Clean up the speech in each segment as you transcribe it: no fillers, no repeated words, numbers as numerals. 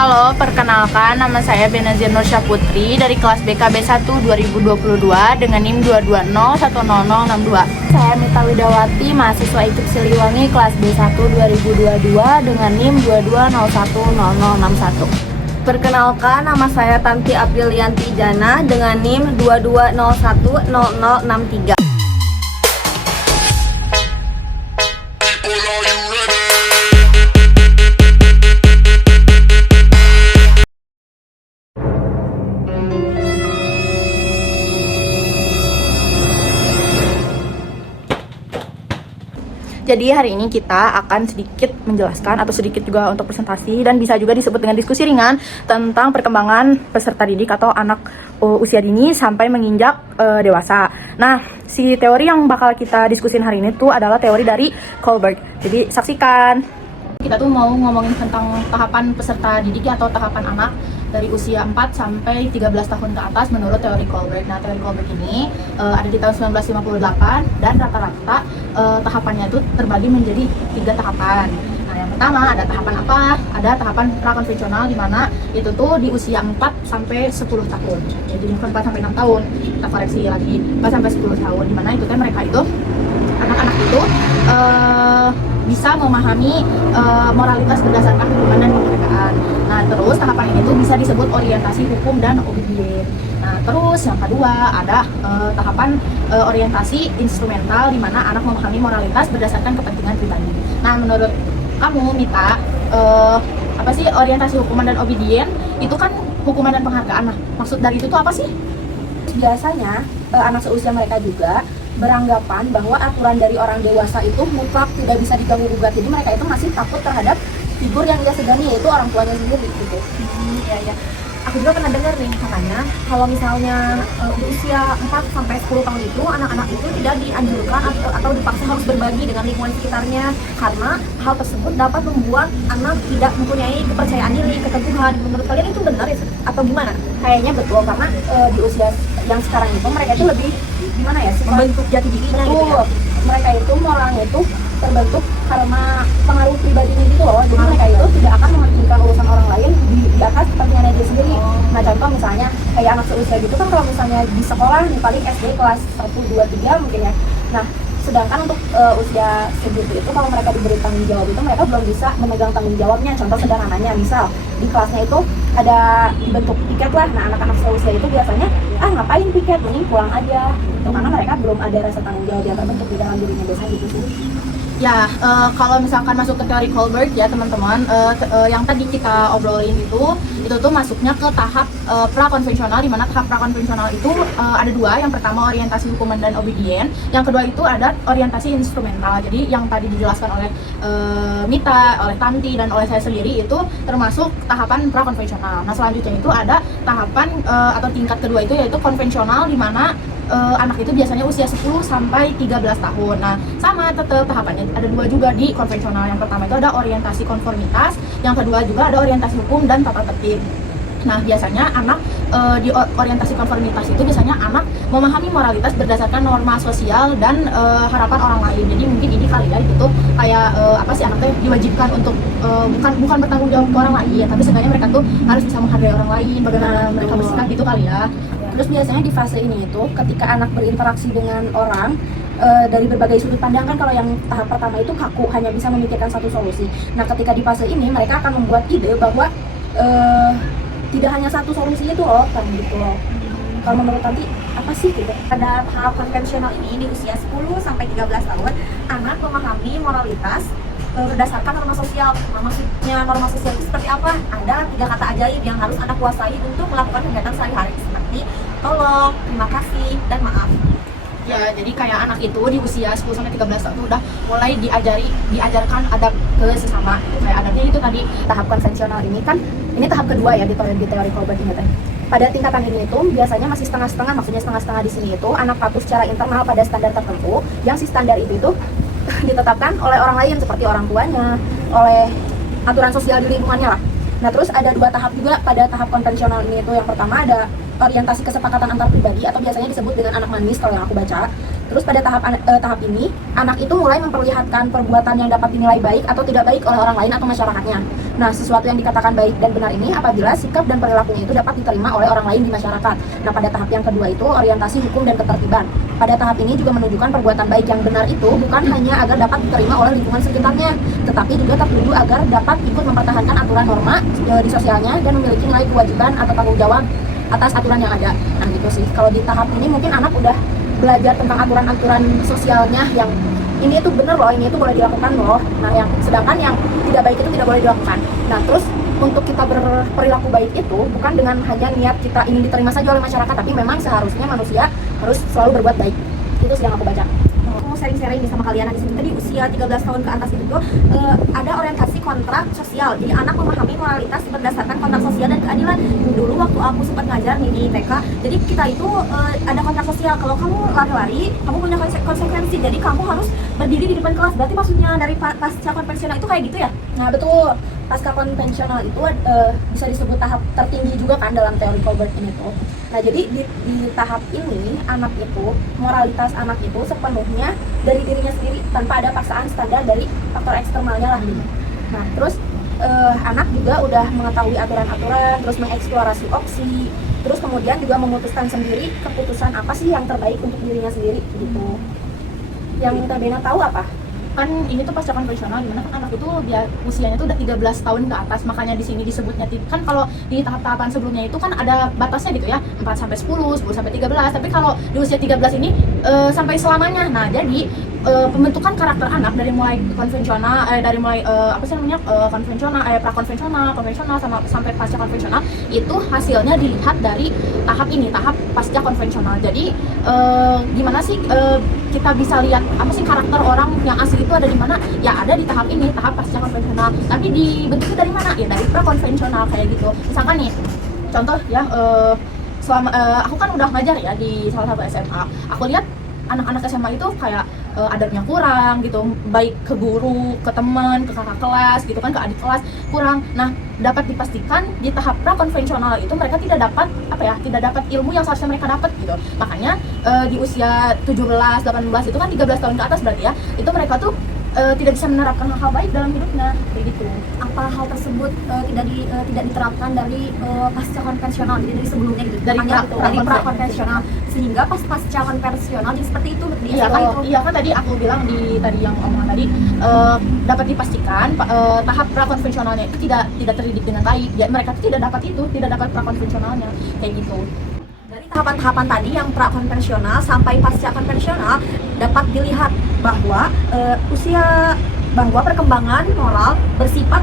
Halo, perkenalkan nama saya Benazir Nursya Putri dari kelas BKB 1 2022 dengan NIM 2201062. Saya Mita Widawati, mahasiswa IKIP Siliwangi kelas B1 2022 dengan NIM 2201061. Perkenalkan, nama saya Tanti Aprilianti Jana dengan NIM 22010063. Jadi hari ini kita akan sedikit menjelaskan atau sedikit juga untuk presentasi dan bisa juga disebut dengan diskusi ringan tentang perkembangan peserta didik atau anak usia dini sampai menginjak dewasa. Nah, si teori yang bakal kita diskusin hari ini tuh adalah teori dari Kohlberg. Jadi saksikan. Kita tuh mau ngomongin tentang tahapan peserta didik atau tahapan anak dari usia 4 sampai 13 tahun ke atas menurut teori Kohlberg. Nah, teori Kohlberg ini ada di tahun 1958 dan rata-rata tahapannya itu terbagi menjadi 3 tahapan. Nah, yang pertama ada tahapan apa? Ada tahapan prakonvensional di mana itu tuh di usia 4 sampai 10 tahun. Ya, jadi bukan 4 sampai 6 tahun. Kita koreksi lagi, 4 sampai 10 tahun di mana itu kan mereka itu anak-anak itu bisa memahami moralitas berdasarkan hukuman dan penghargaan. Nah, terus tahapan ini tuh bisa disebut orientasi hukum dan obedien. Nah, terus yang kedua ada tahapan orientasi instrumental di mana anak memahami moralitas berdasarkan kepentingan pribadi. Nah, menurut kamu, Mita, apa sih orientasi hukuman dan obedien? Itu kan hukuman dan penghargaan. Nah, maksud dari itu tuh apa sih? Biasanya anak seusia mereka juga beranggapan bahwa aturan dari orang dewasa itu mutlak tidak bisa diganggu gugat. Jadi mereka itu masih takut terhadap figur yang dia segani, yaitu orang tuanya sendiri gitu. Iya. Aku juga pernah dengar nih, katanya kalau misalnya usia 4 sampai 10 tahun itu anak-anak itu tidak dianjurkan atau dipaksa harus berbagi dengan lingkungan sekitarnya, karena hal tersebut dapat membuat anak tidak mempunyai kepercayaan diri, keteguhan. Menurut kalian itu benar ya atau gimana? Kayaknya betul, karena di usia yang sekarang itu mereka itu lebih gimana ya, membentuk jati dirinya gitu ya. Mereka itu moralnya itu terbentuk karena pengaruh pribadinya gitu loh. Jadi mereka itu tidak akan mementingkan urusan orang lain di atas kepentingannya dia sendiri. Nah, contoh misalnya kayak anak seusia gitu kan, kalau misalnya di sekolah nih paling SD kelas 1, 2, 3 mungkin ya. Nah, sedangkan untuk usia segitu itu kalau mereka diberi tanggung jawab itu mereka belum bisa memegang tanggung jawabnya. Contoh sederhananya, misal di kelasnya itu ada dibentuk piket lah. Nah, anak-anak seusia itu biasanya ngapain piket, mending pulang aja gitu, karena mereka belum ada rasa tanggung jawab yang terbentuk di dalam dirinya, biasanya gitu sih. Ya, kalau misalkan masuk ke teori Kohlberg ya teman-teman, yang tadi kita obrolin itu tuh masuknya ke tahap prakonvensional, di mana tahap prakonvensional itu ada dua. Yang pertama orientasi hukuman dan obedien, yang kedua itu ada orientasi instrumental. Jadi yang tadi dijelaskan oleh Mita, oleh Tanti, dan oleh saya sendiri itu termasuk tahapan prakonvensional. Nah, selanjutnya itu ada tahapan atau tingkat kedua itu yaitu konvensional, di mana anak itu biasanya usia 10 sampai 13 tahun. Nah, sama tetap tahapannya ada dua juga di konvensional. Yang pertama itu ada orientasi konformitas, yang kedua juga ada orientasi hukum dan tata tertib. Nah, biasanya anak di orientasi konformitas itu biasanya anak memahami moralitas berdasarkan norma sosial dan harapan orang lain. Jadi mungkin ini kali ya, itu tuh kayak apa sih, anaknya diwajibkan untuk bukan bertanggung jawab ke orang lain ya, tapi sebenarnya mereka tuh harus bisa menghargai orang lain, bagaimana mereka bersikap gitu kali ya. Terus biasanya di fase ini itu ketika anak berinteraksi dengan orang dari berbagai sudut pandang, kan kalau yang tahap pertama itu kaku, hanya bisa memikirkan satu solusi. Nah, ketika di fase ini mereka akan membuat ide bahwa tidak hanya satu solusi itu loh, kan gitu loh. Kalau menurut Tanti apa sih gitu? Pada tahap konvensional ini di usia 10 sampai 13 tahun, anak memahami moralitas berdasarkan norma sosial. Nah, maksudnya norma sosial itu seperti apa? Ada 3 kata ajaib yang harus anak kuasai untuk melakukan kegiatan sehari-hari, seperti tolong, terima kasih, dan maaf. Ya, jadi kayak anak itu di usia 10 sampai 13 tahun itu udah mulai diajarkan adab ke sesama. Kayak adabnya itu tadi. Tahap konvensional ini kan, ini tahap kedua ya di teori Kohlberg ini kan. Pada tingkatan ini itu biasanya masih setengah-setengah, maksudnya setengah-setengah di sini itu anak patuh secara internal pada standar tertentu, yang si standar itu ditetapkan oleh orang lain seperti orang tuanya, oleh aturan sosial di lingkungannya lah. Nah, terus ada 2 tahap juga pada tahap konvensional ini itu. Yang pertama ada orientasi kesepakatan antar pribadi atau biasanya disebut dengan anak manis kalau yang aku baca. Terus pada tahap ini, anak itu mulai memperlihatkan perbuatan yang dapat dinilai baik atau tidak baik oleh orang lain atau masyarakatnya. Nah, sesuatu yang dikatakan baik dan benar ini apabila sikap dan perilakunya itu dapat diterima oleh orang lain di masyarakat. Nah, pada tahap yang kedua itu orientasi hukum dan ketertiban. Pada tahap ini juga menunjukkan perbuatan baik yang benar itu bukan hanya agar dapat diterima oleh lingkungan sekitarnya, tetapi juga tertuju agar dapat ikut mempertahankan aturan norma di sosialnya dan memiliki nilai kewajiban atau tanggung jawab atas aturan yang ada. Nah, gitu sih. Kalau di tahap ini mungkin anak udah belajar tentang aturan-aturan sosialnya yang ini itu bener loh, ini itu boleh dilakukan loh. Nah, yang sedangkan yang tidak baik itu tidak boleh dilakukan. Nah, terus untuk kita berperilaku baik itu bukan dengan hanya niat kita ingin diterima saja oleh masyarakat, tapi memang seharusnya manusia harus selalu berbuat baik. Itu sih yang aku baca. Mau sharing-sharing sama kalian di sini. Tadi usia 13 tahun ke atas itu tuh ada orientasi kontrak sosial. Jadi anak memahami moralitas berdasarkan kontrak sosial dan keadilan. Dulu waktu aku sempat ngajar nih di TK, jadi kita itu ada kontrak sosial. Kalau kamu lari-lari, kamu punya konsekuensi. Jadi kamu harus berdiri di depan kelas. Berarti maksudnya dari pasca konvensional itu kayak gitu ya? Nah, betul. Pasca konvensional itu bisa disebut tahap tertinggi juga kan dalam teori Colbert ini tuh. Nah, jadi di tahap ini anak itu, moralitas anak itu sepenuhnya dari dirinya sendiri tanpa ada paksaan standar dari faktor eksternalnya lah. Nah, terus anak juga udah mengetahui aturan-aturan, terus mengeksplorasi opsi, terus kemudian juga memutuskan sendiri keputusan apa sih yang terbaik untuk dirinya sendiri gitu. Yang Teh Bena tahu apa? Kan ini tuh pasca konvensional, dimana kan anak itu dia usianya tuh udah 13 tahun ke atas, makanya di sini disebutnya kan kalau di tahap-tahapan sebelumnya itu kan ada batasnya gitu ya, 4 sampai 10, 10 sampai 13, tapi kalau di usia 13 ini sampai selamanya. Nah, jadi pembentukan karakter anak dari mulai konvensional konvensional, konvensional sama sampai pasca konvensional itu hasilnya dilihat dari tahap ini, tahap pasca konvensional. Jadi gimana sih kita bisa lihat apa sih karakter orang yang asli itu ada di mana? Ya ada di tahap ini, tahap pasca konvensional. Tapi dibentuknya dari mana? Ya dari prakonvensional kayak gitu. Misalkan nih, contoh ya, selama aku kan udah ngajar ya di salah satu SMA. Aku lihat anak-anak SMA itu kayak adabnya kurang gitu, baik ke guru, ke teman, ke kakak kelas gitu kan, ke adik kelas kurang. Nah, dapat dipastikan di tahap prakonvensional itu mereka tidak dapat ilmu yang seharusnya mereka dapat gitu. Makanya di usia 17, 18 itu kan 13 tahun ke atas berarti ya, itu mereka tuh tidak bisa menerapkan hal-hal baik dalam hidupnya kayak gitu. Apa hal tersebut tidak diterapkan dari pasca konvensional, jadi dari sebelumnya gitu, dari prakonvensional, sehingga pas pasca konvensional jadi seperti itu di iya, SMA itu. Iya kan tadi aku bilang tadi yang omongan tadi dapat dipastikan tahap prakonvensionalnya itu tidak terdidik dengan baik. Ya, mereka tuh tidak dapat prakonvensionalnya kayak gitu. Dari tahapan-tahapan tadi yang prakonvensional sampai pasca konvensional dapat dilihat bahwa perkembangan moral bersifat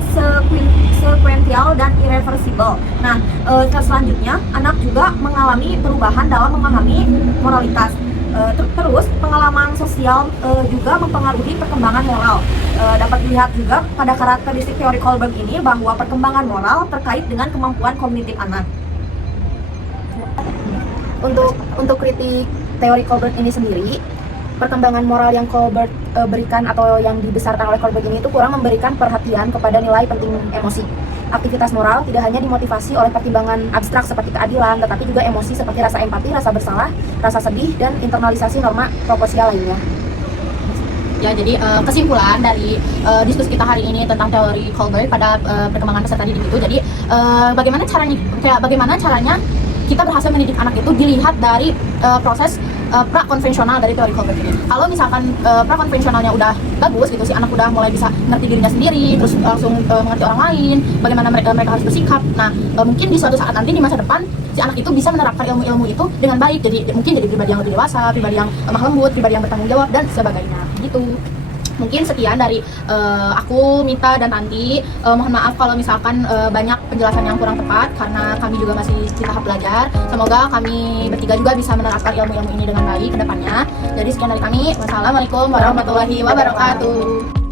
sekuensial dan irreversible. Nah, selanjutnya anak juga mengalami perubahan dalam memahami moralitas. Terus pengalaman sosial juga mempengaruhi perkembangan moral. Dapat dilihat juga pada karakteristik teori Kohlberg ini bahwa perkembangan moral terkait dengan kemampuan kognitif anak. Untuk kritik teori Colbert ini sendiri, perkembangan moral yang Colbert berikan atau yang dibesarkan oleh Colbert ini itu kurang memberikan perhatian kepada nilai penting emosi. Aktivitas moral tidak hanya dimotivasi oleh pertimbangan abstrak seperti keadilan, tetapi juga emosi seperti rasa empati, rasa bersalah, rasa sedih, dan internalisasi norma proporsional lainnya. Ya, jadi kesimpulan dari diskusi kita hari ini tentang teori Kohlberg pada perkembangan peserta didik itu, jadi bagaimana caranya kita berhasil mendidik anak itu dilihat dari proses prakonvensional dari teori Kohlberg ini. Kalau misalkan prakonvensionalnya udah bagus gitu, si anak udah mulai bisa ngerti dirinya sendiri, terus langsung mengerti orang lain, bagaimana mereka harus bersikap. Nah, mungkin di suatu saat nanti di masa depan si anak itu bisa menerapkan ilmu-ilmu itu dengan baik. Jadi mungkin jadi pribadi yang lebih dewasa, pribadi yang lemah lembut, pribadi yang bertanggung jawab dan sebagainya. Gitu. Mungkin sekian dari aku, Mita, dan Tanti. Mohon maaf kalau misalkan banyak penjelasan yang kurang tepat karena kami juga masih di tahap belajar. Semoga kami bertiga juga bisa menerapkan ilmu-ilmu ini dengan baik ke depannya. Jadi sekian dari kami. Wassalamualaikum warahmatullahi wabarakatuh.